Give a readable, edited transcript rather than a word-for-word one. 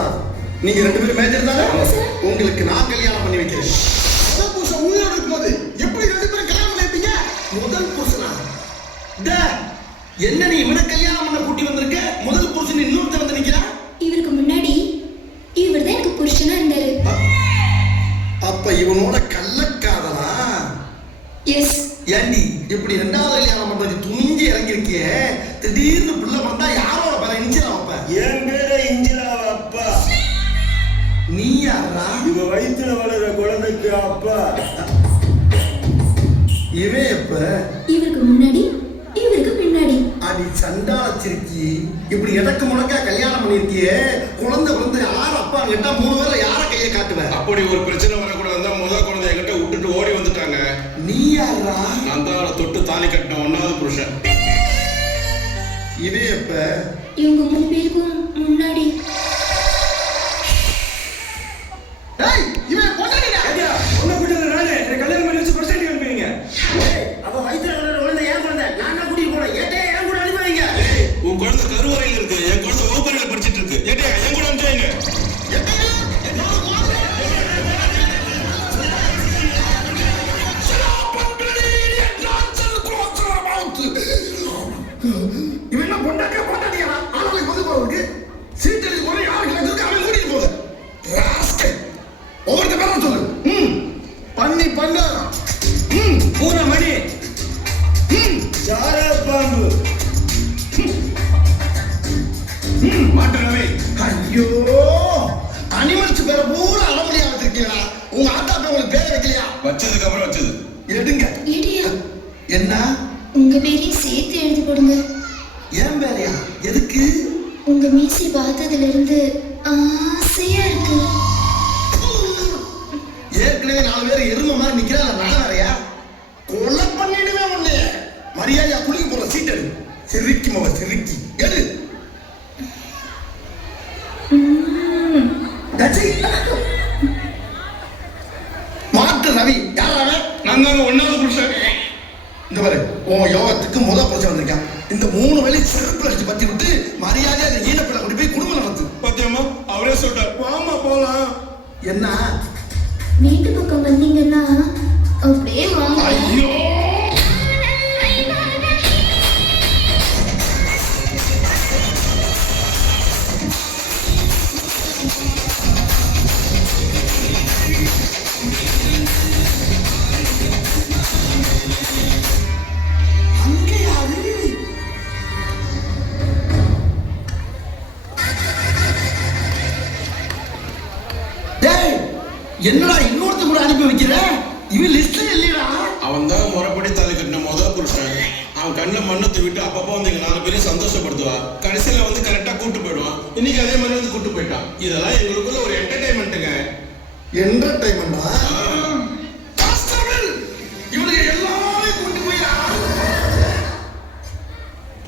கூடாது. நீங்க 2 பேரும் மேஜர் தானே? உங்களுக்கு நான் கல்யாணம் பண்ணி வைக்கிறேன். முதல் புருஷன் உயிரோடு இருக்கும்போது எப்படி 2 பேரும் கல்யாணம் பண்ணி வைப்பீங்க? முதல் புருஷனா? என்ன நீ இவனை கல்யாணம் பண்ண கூட்டி வந்திருக்க? முதல் புருஷன் இன்னொருத்த வந்து நிக்கிறா? இவருக்கு முன்னாடி இவர்தான் எனக்கு புருஷனா இருந்தாரு. அப்ப இவனோட கள்ளக்காதலா? எஸ். ஏண்டி இப்படி 2வது கல்யாணம் பண்றது துணிஞ்சு இறங்கி இருக்கிய, திடீர்னு பிள்ளை வந்தா யாரோட பேர இஞ்சிலா வைப்ப? என் பேர இஞ்சிலா அப்பா. நீ யாரா? இவ வயிற்றுல வளர குழந்தைக்கு அப்பா. இவன் எப்ப? இவருக்கு முன்னாடி இவருக்கு பின்னாடி. அடி சண்டால சிரிக்கி, இப்படி எதற்கு முடக்கா கல்யாணம் பண்ணிருக்கியே, குழந்தை வந்து யார் அப்பா கேட்டா 3 பேர்ல யார கையை காட்டுவ? அப்படி ஒரு பிரச்சனை வரக்கூடாது. முதல் குழந்தை என்கிட்ட விட்டுட்டு ஓடி வந்துட்டாங்க. நீ யாரா? நான் தான் அவளை தொட்டு தாலி கட்டின 1வது புருஷன். இவன் எப்ப? இவங்க 3 பேருக்கும் முன்னாடி. டேய், இவன் பொண்டாட்டிடா. ஐயா, உன்னை கூட்டிட்டு நானே என்ன கல்யாணம் பண்ணி வச்சு பிரசன்ட் அனுப்புவீங்க. அவ வயித்துல வளர குழந்தை ஏன் குழந்தை? நான் தான் கூட்டிட்டு போறேன். ஏட்டே ஏன் கூட அனுப்புவீங்க? உன் குழந்தை கருவறையில் இருக்கு, என் குழந்தை வகுப்பறையில் படிச்சிட்டு இருக்கு. ஏட்டே என் கூட அனுப்பிச்சீங்க. இவன் என்ன பொண்டாட்டியா? ஆளுக்கு வந்து போறதுக்கு சீட் எழுதி போற யாருக்கு இருக்கு அவன் கூட்டிட்டு போகுது. ராஸ்கல். ஒவ்வொருத்த பேரும் சொல்லு. பண்ணி பண்ண. பூனை மணி. சாரா பாம்பு. மாட்டனவே. ஐயோ, அனிமல்ஸ் பேரை பூரா அலமடியா வச்சிருக்கீங்களா? உங்க ஆத்தா அப்பா உங்களுக்கு பேரை வைக்கலையா? வச்சதுக்கு அப்புறம் வச்சது. எடுங்க. ஏடியா, என்ன? உங்க பேரையும் சேர்த்து எழுதி போடுங்க. ஏன் பேரையா? எதுக்கு? உங்க மீசை பார்த்ததுல இருந்து ஆசையா இருக்கு. ஏற்கனவே 4 பேர் எருமை மாதிரி நிக்கிறா, நட வேறையா? கொலை பண்ணிடுவே ஒண்ணு. மரியாதையா குளிக்க போற சீட் எடு. சிரிக்கி மவ சிரிக்கி எடு. மாட்டு ரவி யாராவே? நான் தாங்க 1வது புருஷன். இந்த பாரு, உன் யோகத்துக்கு முதல் பிரச்சனை வந்திருக்கான். இந்த 3 வேலை செருப்பு அடிச்சு பத்தி விட்டு மரியாதையா அந்த ஈனப்பட கொண்டு போய் குடும்பம் நடத்து. பாத்தியம்மா, அவரே சொல்லிட்டார், வாமா போலாம். என்ன? வீட்டு பக்கம் வந்தீங்கன்னா அப்படியே வாங்க. ஐயோ, அங்கே யாரு? டேய், என்னடா இன்னொருத்த கூட அனுப்பி வைக்கிற? இவன் லிஸ்ட்ல இல்லையா? அவன் தான் முறைப்படி தாலி கட்டின முதல் புருஷன். அவன் கண்ணில் மண்ணத்தை விட்டு அப்பப்போ வந்து எங்க 4 பேரையும் சந்தோஷப்படுத்துவா. கடைசியில வந்து கரெக்டா கூட்டு போயிடுவான். இன்னைக்கு அதே மாதிரி வந்து கூட்டு போயிட்டான். இதெல்லாம் எங்களுக்குள்ள ஒரு என்டர்டைன்மெண்ட்டுங்க. என்டர்டைன்மெண்டா?